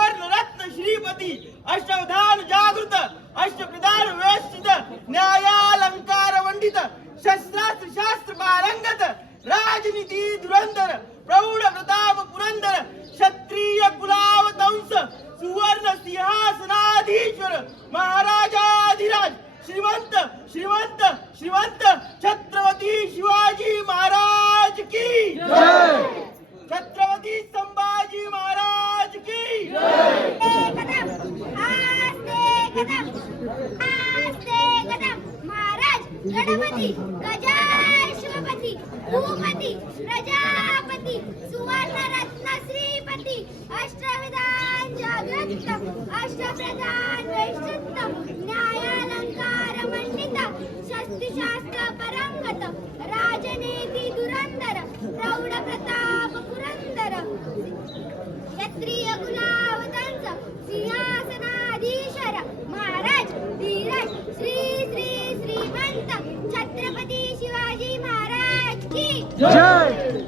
सुवर्ण रत्न श्रीपती अष्टवधान जागृत अष्टप्रधान व्यवस्थित न्यायालंकार मंडित शस्त्रास्त्र शास्त्र पारंगत राजनीती धुरंधर प्रौढ प्रताप पुरंदर क्षत्रिय कुलावतंस सुवर्ण सिंहासनाधीश्वर महाराजाधिराज श्रीमंत श्रीमंत श्रीमंत छत्रपती शिवाजी महाराज की जय। छत्रपती संभाजी महाराज की जय। महाराज गणपती गजाय शिवपती भूपती प्रजापती सुवर्ण रत्न श्रीपती अष्टविधान जागृत अष्टप्रधान वैशिष्ट न्यायालंकार मंडित शस्त्रशास्त्र परंगत राजनीती धुरंधर प्रौढ प्रताप पुरंदर क्षत्रिय कुलावतंस सिंहासनाधीश्वर महाराज धीरज श्री श्री श्रीमंत छत्रपती शिवाजी महाराज की जय।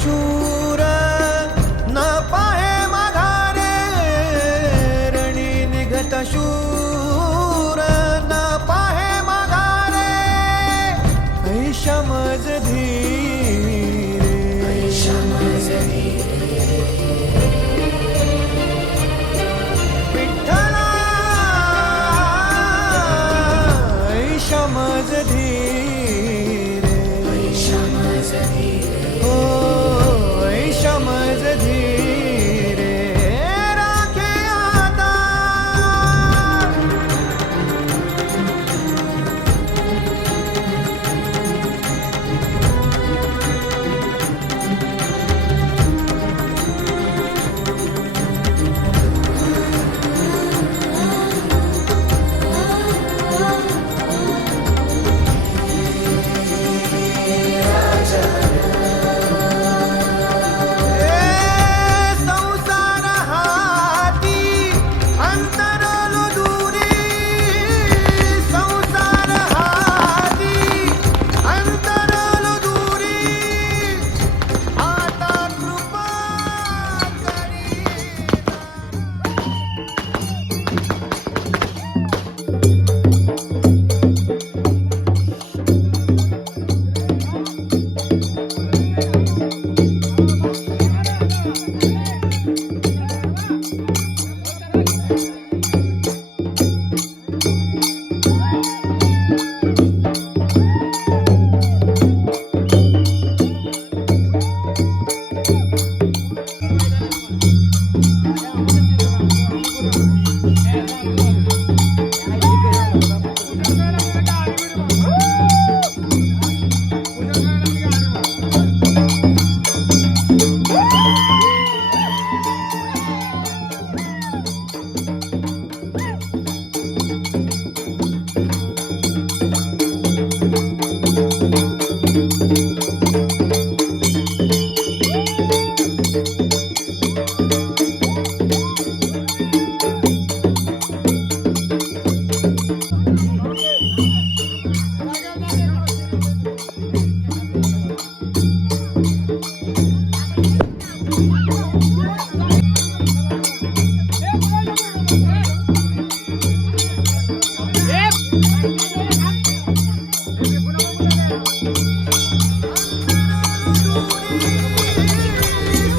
शूर न पाहे माघारे रणी निघत शूर न पाहे माघारे ऐशमज धीरे विठ्ठला ऐशमज धीरे समझ धीरे राखे आता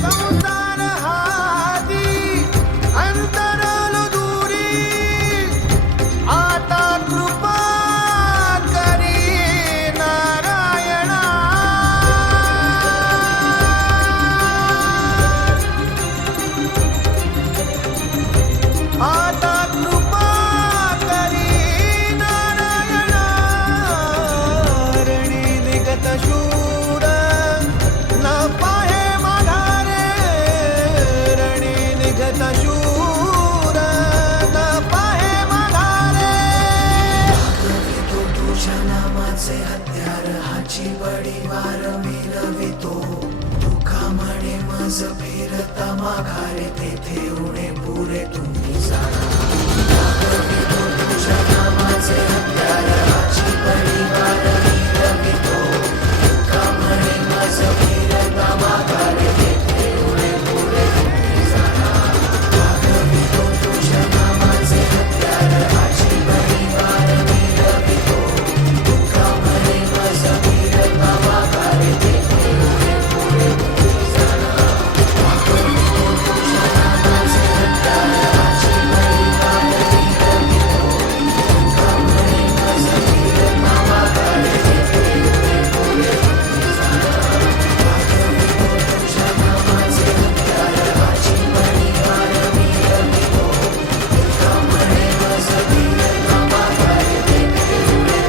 संसार निघता शूर न पाहे माघारे तो तुझ्या नामाचे हत्यार हाची बडी वार मिरवितो तुका म्हणे मज फिरता माघारे तेथे उणे पुरे तुम्ही जाणा तुझ्या नामाचे हत्यार हाची बडी वार मिरवितो तुका म्हणे मज फिरता माघारे तेथे उणे पुरे तुम्ही जाणा तुझ्या नामाचे हत्यार हाची बडी वार मिरवितो तुका म्हणे मज फिरता माघारे तेथे उणे पुरे तुम्ही जाणा तुझ्या नामाचे हत्यार हाची बडी वार मिरवितो तुका म्हणे मज फिरता माघारे तेथे उणे पुरे तुम्ही जाणा तुझ्या नामाचे हत्यार हाची बडी वार मिरवितो तुका म्हणे मज फिरता माघारे तेथे उणे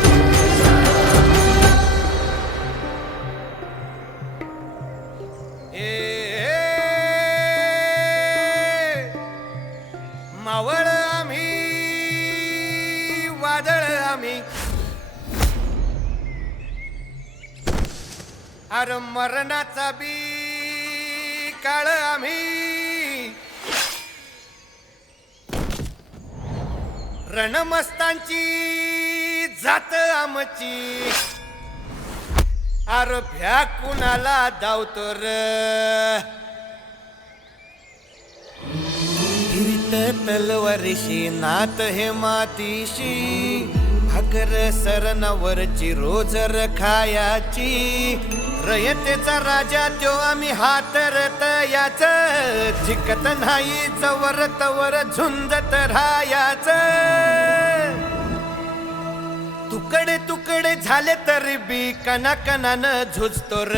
पुरे तुम्ही मावळ आम्ही वादळ आम्ही अरे मरणाचा बी काळ आम्ही रणमस्तांची जात आमची अरे भ्या कुणाला धावतो र हिरीत तलवारीशी नात हे मातीशी भाकर सरणावरची रोजर खायाची रयतेचा राजा त्यो आम्ही हातरत याच झिकत नाही चवर तवर झुंजत राहायाच तुकडे तुकडे झाले तरी बी कणाकणानं झुजतो र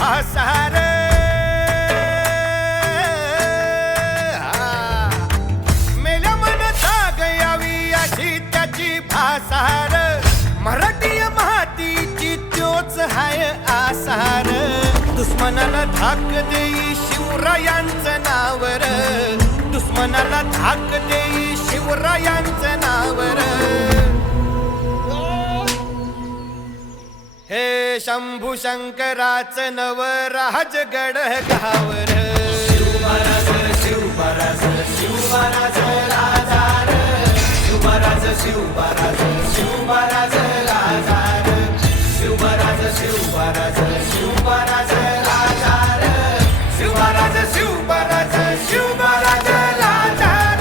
भासार मेल्या मन जाग यावी अशी त्याची भासार मराठी मातीची त्योच हाय आसार दुश्मनाला धाक देई शिवरायांचं नावर दुश्मनाला धाक देई शिवरायांचं नावर हे शंभू शंकराचं नव राजगड गावर शिवमहाराज शिवमहाराज शिवमहाराज राजार शिवमहाराज शिवमहाराज शिवमहाराज राजार शिवमहाराज शिवमहाराज शिवमहाराज राजार शिवमहाराज शिवमहाराज शिवमहाराज राजार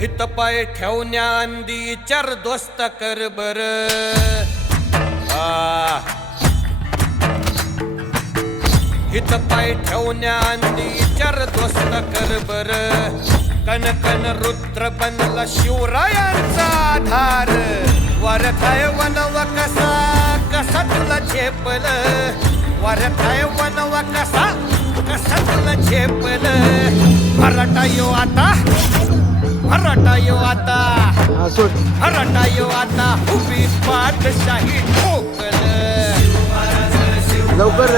हित पाय ठेवण्या अंदी चार दोस्त कर बर हित पाय ठेवण्या अंदी चार दोस्त कर बर कन कन रुद्र बनला शिवरायांचा आधार वरथाय वनवा कसा कसा तुला झेपल वरथाय वनवा कसा कसा तुला झेपल मराठा यो आता मराठा यो आता मराठा यो आता उभी पाठशाही ठोकल लवकर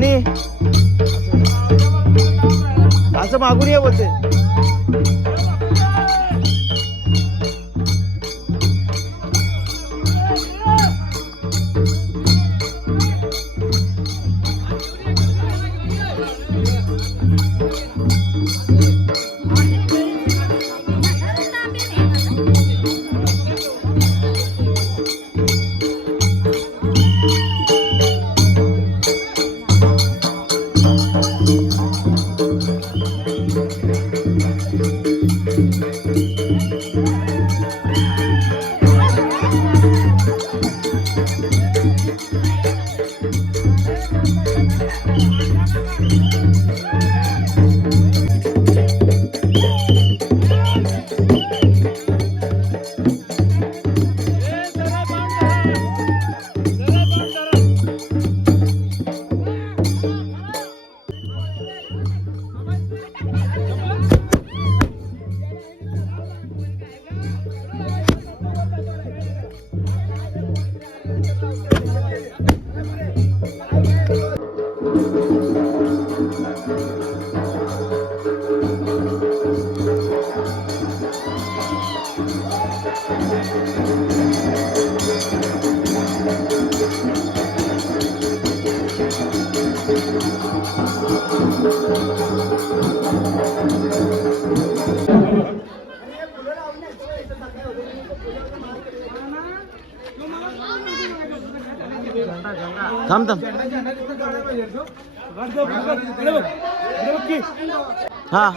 पाणी असं मागून ये बोलते. थांब थांब हा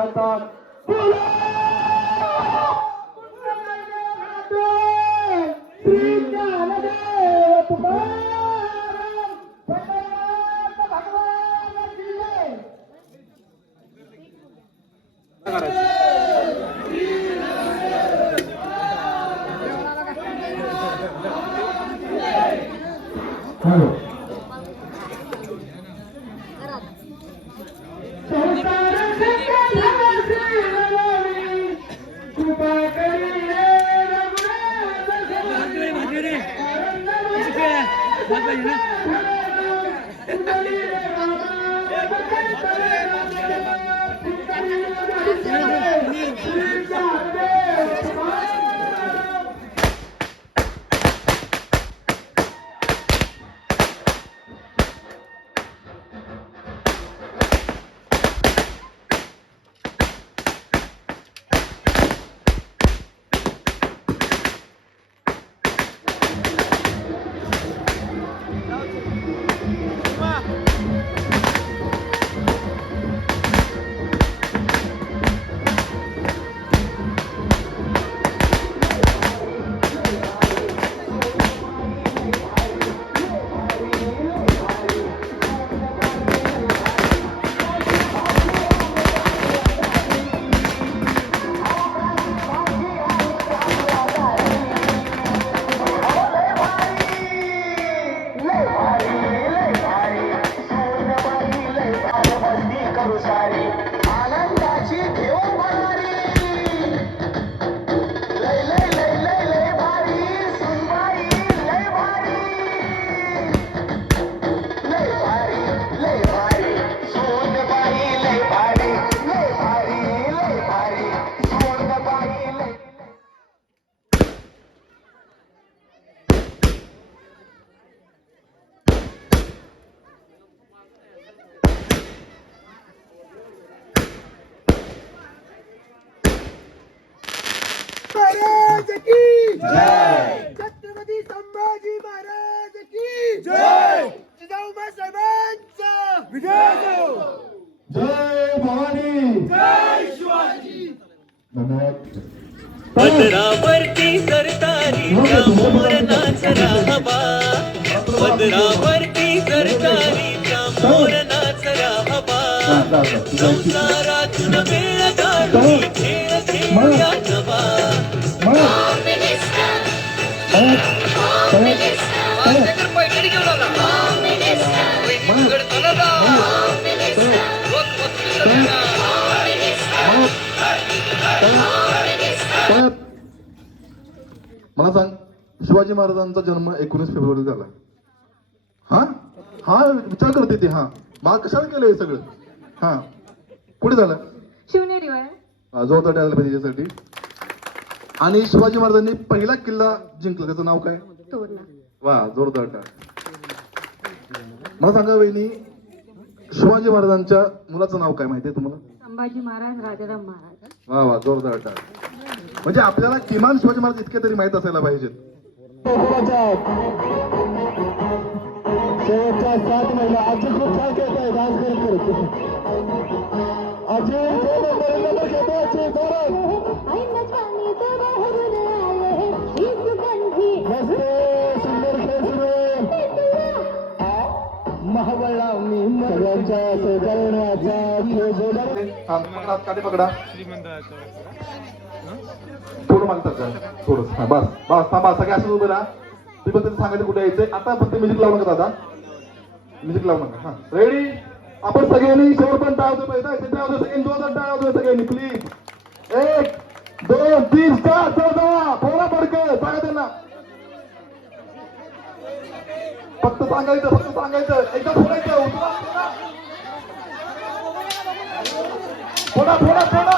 हातात महाराज की जय. छत्रपती संभाजी महाराज की जय. जिजाऊमा साहेबांचा विजय हो. जय भवानी. जय शिवाजी. धन्यवाद. पदरावरती सरतारीचा मोर नाचरा हवा, पदरावरती सरतारीचा मोर नाचरा हवा, संसारातून वेळ काढून खेळ खेळूया नवा. मला सांग, शिवाजी महाराजांचा जन्म 19 फेब्रुवारी झाला. हा हा विचार करते ते. हा मला कशाला केलं हे सगळं? हा कुठे झालं? शिवनेरीवर. जोरदार टाळ्या पाहिजे त्याच्यासाठी. आणि शिवाजी महाराजांनी पहिला किल्ला जिंकला, त्याचं नाव काय? तोरणा. वा, जोरदार टाळ्या. मला सांगा वहिनी, शिवाजी महाराजांच्या मुलाचं नाव काय माहितीये तुम्हाला? संभाजी महाराज, राजाराम महाराज. वा वा, जोरदार टाळ्या. म्हणजे आपल्याला किमान शिवाजी महाराज इतके तरी माहित असायला पाहिजेत. शेवटच्या 7 महिला आजी खूप छान खेळत आहे, डान्स करत. आजी नंबर घेतो. आजी सुंदर खेळ सुरू आहे. महाबळा मी सगळ्यांच्या सहकार्याचा काटे पकडा. थोडं मागतात का? थोडं. हा बस बस, थांबा. सगळे असं उभे राहा. तुम्ही पण त्यांना सांगायचं कुठे यायचंय. आता फक्त म्युझिक लावू नका दादा, म्युझिक लावू नका. हा रेडी. आपण सगळ्यांनी शेवटपर्यंत टाळतो पाहिजे. सगळ्यांनी जोरदार टाळतो सगळ्यांनी प्लीज. 1 2 3 स्टार्ट. चला थोडा पडकं सांगा त्यांना. फक्त सांगायचं, फक्त सांगायचं. एकदा फोडायचं. थोडा थोडा थोडा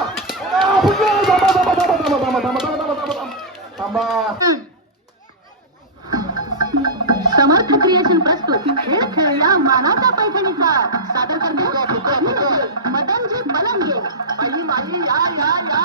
समर्थ क्रिएशन प्रस्तुत खेळ खेळूया मानाचा पैठणीचा. सादर करते मदनजी बलंगे. आई माई या या या.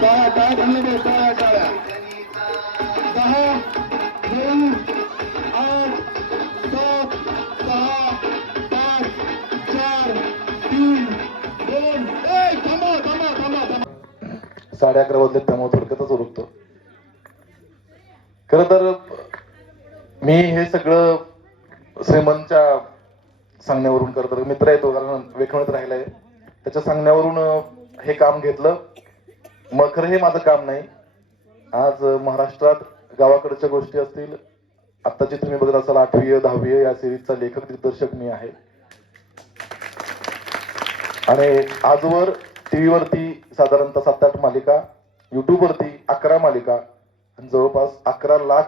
टाळ्या टाळ्या खाली दे, टाळ्या टाळ्या 10 9 8 7 6 5 4 3 2 1 थांबा थांबा थांबा थांबा 11:30 वाजले त्यामुळे थोडक्यातच उरकतो. खरं तर मी हे सगळं श्रीमंतच्या सांगण्यावरून करत मित्र येतो कारण वेखवणीत राहिलाय त्याच्या सांगण्यावरून हे काम घेतलं. मग खरं हे माझं काम नाही. आज महाराष्ट्रात गावाकडच्या गोष्टी असतील, आत्ताची तुम्ही बघत असाल 8वी 10वी या सिरीजचा लेखक दिग्दर्शक मी आहे. आणि आजवर टीव्ही वरती साधारणतः 7-8 मालिका, युट्यूब वरती 11 मालिका आणि जवळपास 11 लाख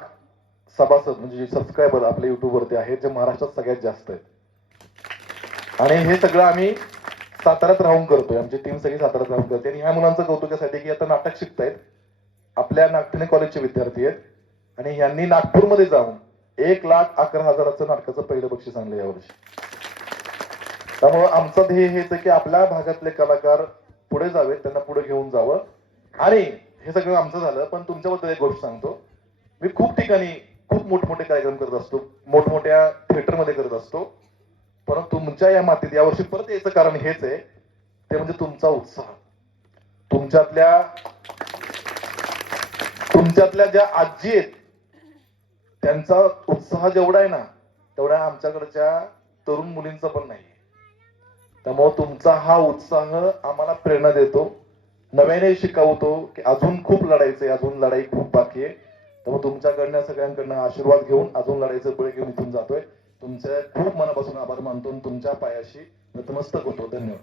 सभासद म्हणजे सबस्क्रायबर आपल्या युट्यूब वरती आहेत, जे महाराष्ट्रात सगळ्यात जास्त आहेत. आणि हे सगळं आम्ही साताऱ्यात राहून करतोय. आमची टीम सगळी साताऱ्यात राहून करते. आणि ह्या मुलांचं कौतुकासाठी की आता नाटक शिकतायत, आपल्या नागठाणे कॉलेजचे विद्यार्थी आहेत आणि ह्यांनी नागपूरमध्ये जाऊन 1,11,000 नाटकाचं पहिलं बक्षीस आणलं यावर्षी. त्यामुळं आमचं ध्येय हेच आहे की आपल्या भागातले कलाकार पुढे जावेत, त्यांना पुढे घेऊन जावं. आणि हे सगळं आमचं झालं. पण तुमच्याबद्दल एक गोष्ट सांगतो, मी खूप ठिकाणी खूप मोठमोठे कार्यक्रम करत असतो, मोठमोठ्या थिएटरमध्ये करत असतो. परंतु तुमच्या या मातीत यावर्षी परत यायचं कारण हेच आहे, ते म्हणजे तुमचा उत्साह. तुमच्यातल्या ज्या आजी आहेत त्यांचा उत्साह जेवढा आहे ना तेवढा आमच्याकडच्या तरुण मुलींचा पण नाही. त्यामुळे तुमचा हा उत्साह आम्हाला प्रेरणा देतो, नव्याने शिकवतो की अजून खूप लढायचंय, अजून लढाई खूप बाकी आहे. त्यामुळे तुमच्याकडनं सगळ्यांकडनं आशीर्वाद घेऊन अजून लढायचं बळ घेऊन इथून जातोय. तुमचे खूप मनापासून आभार मानतो, तुमच्या पायाशी नतमस्तक होतो. धन्यवाद.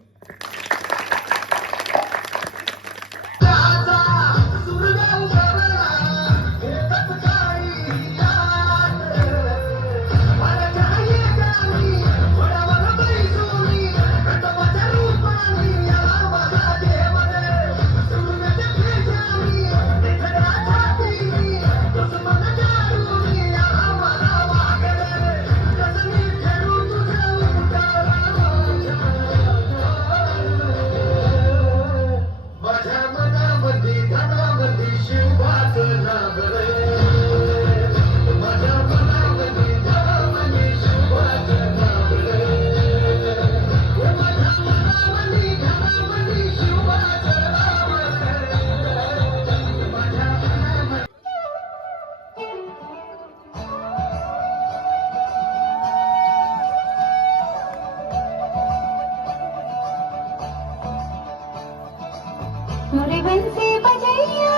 मुरे बंसी बजैया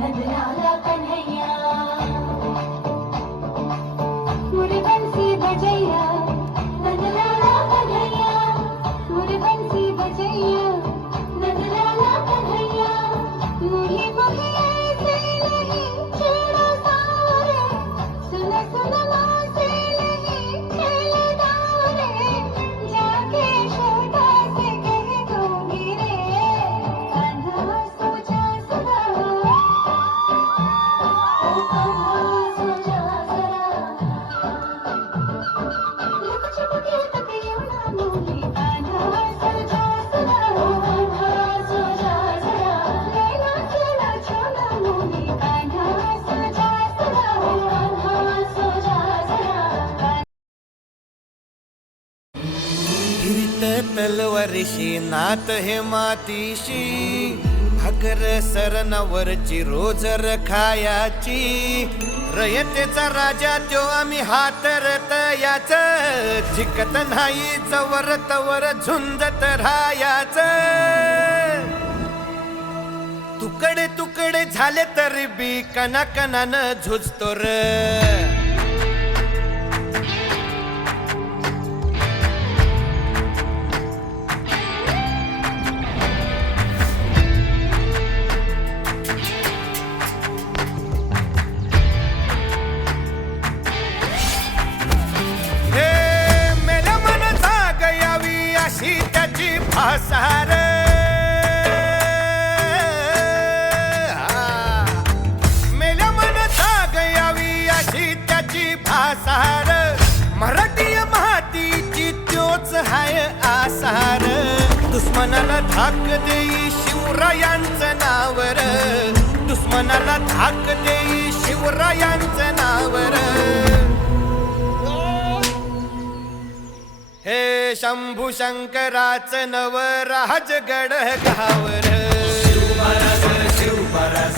नंदलाला कन्हैया, मुरे बंसी बजैया नंदलाला कन्हैया, मुरे बंसी बजैया नंदलाला कन्हैया. मुझे मुझे ऐसे नहीं छेड़ो सारे, सुन सुन मासे नहीं खेले दारे, जाके छोटा से कह दूंगी रे, कान्हा सो जा सदा, ओ कान्हा सो जा जरा, लुक छुप के तकियों ना भूली, कान्हा सो जा सदा, ओ कान्हा सो जा जरा, लैला लैला छोना भूली, कान्हा सो जा सदा, ओ कान्हा सो जा जरा. फिरत तलवारीशी नात हे मातीशी, भाकर सरणावरची रोजर खायाची, रयतेचा राजा त्यो आम्ही हातरत याच, जिकत नाही जवर तवर झुंजत राहायाच. तुकडे तुकडे झाले तरी बी कणाकणानं झुजतो र. मेल्या मन जाग यावी अशी त्याची भासार, मेल्या मन जाग यावी अशी दुश्मनाला धाक देई शिवरायांचं नावर, दुश्मनाला धाक देई शिवरायांचं नावर. हे शंभू शंकराचं नव राजगड गावर. शिव महाराज